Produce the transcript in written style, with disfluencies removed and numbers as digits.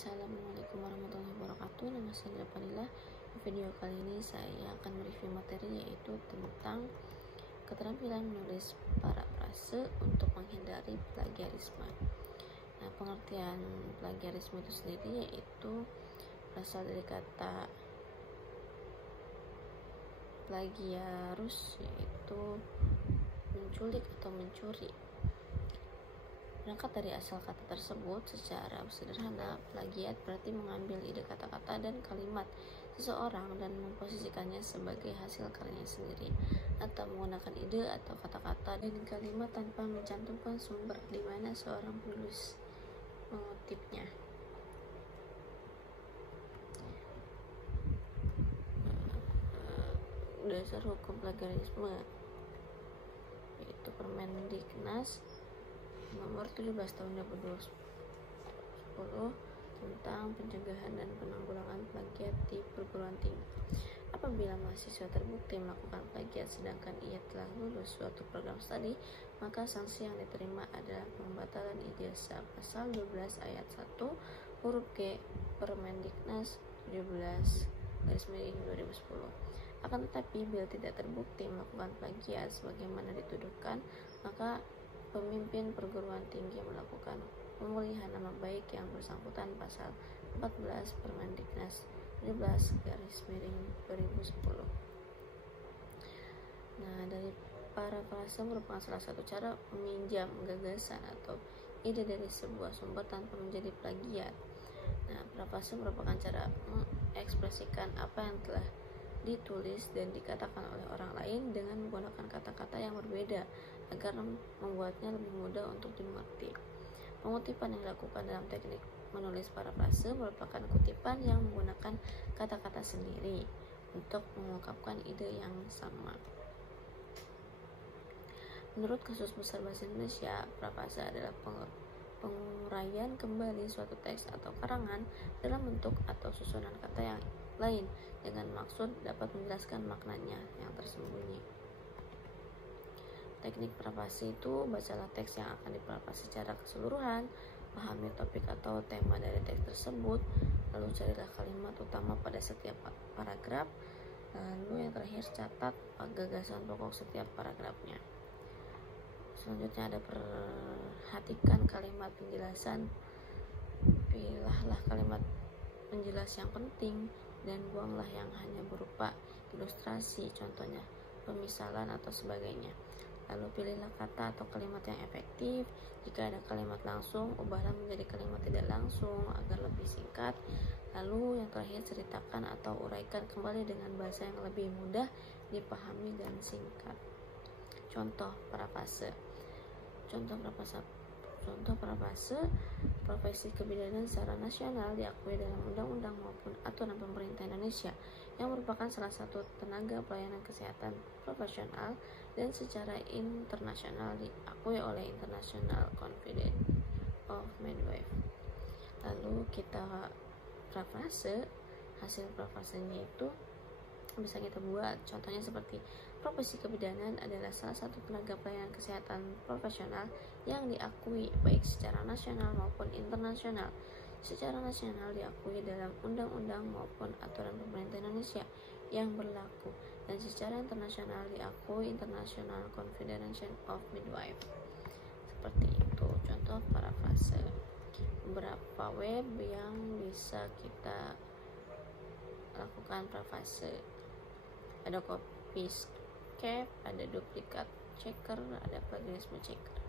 Assalamualaikum warahmatullahi wabarakatuh. Nama saya Indra Fadilah. Di video kali ini saya akan mereview materi yaitu tentang keterampilan menulis parafrase untuk menghindari plagiarisme. Nah, pengertian plagiarisme itu sendiri yaitu berasal dari kata plagiarus, yaitu menculik atau mencuri. Berangkat dari asal kata tersebut, secara sederhana, plagiat berarti mengambil ide kata-kata dan kalimat seseorang dan memposisikannya sebagai hasil karyanya sendiri, atau menggunakan ide atau kata-kata dan kalimat tanpa mencantumkan sumber di mana seorang penulis mengutipnya. Dasar hukum plagiarisme yaitu Permendiknas nomor 17 tahun 2010 tentang pencegahan dan penanggulangan plagiat di perguruan tinggi. Apabila mahasiswa terbukti melakukan plagiat sedangkan ia telah lulus suatu program studi, maka sanksi yang diterima adalah pembatalan ijazah pasal 12 ayat 1 huruf G Permendiknas 17/2010. Akan tetapi bila tidak terbukti melakukan plagiat sebagaimana dituduhkan, maka pemimpin perguruan tinggi melakukan pemulihan nama baik yang bersangkutan pasal 14 Permendiknas 17/2010. Nah, dari parafrase merupakan salah satu cara meminjam gagasan atau ide dari sebuah sumber tanpa menjadi plagiat. Nah, parafrase merupakan cara mengekspresikan apa yang telah ditulis dan dikatakan oleh orang lain dengan menggunakan kata-kata yang berbeda agar membuatnya lebih mudah untuk dimengerti. Pengutipan yang dilakukan dalam teknik menulis parafrase merupakan kutipan yang menggunakan kata-kata sendiri untuk mengungkapkan ide yang sama. Menurut Kasus Besar Bahasa Indonesia, parafrase adalah penguraian kembali suatu teks atau karangan dalam bentuk atau susunan kata yang lain dengan maksud dapat menjelaskan maknanya yang tersembunyi. Teknik parafrase itu, bacalah teks yang akan diparafrase secara keseluruhan, pahami topik atau tema dari teks tersebut, lalu carilah kalimat utama pada setiap paragraf, lalu yang terakhir catat gagasan pokok setiap paragrafnya. Selanjutnya ada perhatikan kalimat penjelasan, pilihlah kalimat penjelas yang penting dan buanglah yang hanya berupa ilustrasi, contohnya pemisalan atau sebagainya. Lalu pilihlah kata atau kalimat yang efektif. Jika ada kalimat langsung, ubahlah menjadi kalimat tidak langsung agar lebih singkat. Lalu yang terakhir, ceritakan atau uraikan kembali dengan bahasa yang lebih mudah dipahami dan singkat. Contoh parafrase. Contoh parafrase, profesi kebidanan secara nasional diakui dalam undang-undang maupun aturan pemerintah Indonesia yang merupakan salah satu tenaga pelayanan kesehatan profesional dan secara internasional diakui oleh International Conference of Midwives. Lalu kita parafrase, hasil parafrasenya itu bisa kita buat. Contohnya seperti profesi kebidanan adalah salah satu tenaga pelayanan kesehatan profesional yang diakui baik secara nasional maupun internasional. Secara nasional diakui dalam undang-undang maupun aturan pemerintah Indonesia yang berlaku, dan secara internasional diakui International Confederation of Midwives. Seperti itu contoh parafrase. Beberapa web yang bisa kita lakukan parafrase, ada Copyscape, ada Duplicate Checker, ada Plagiarism Checker.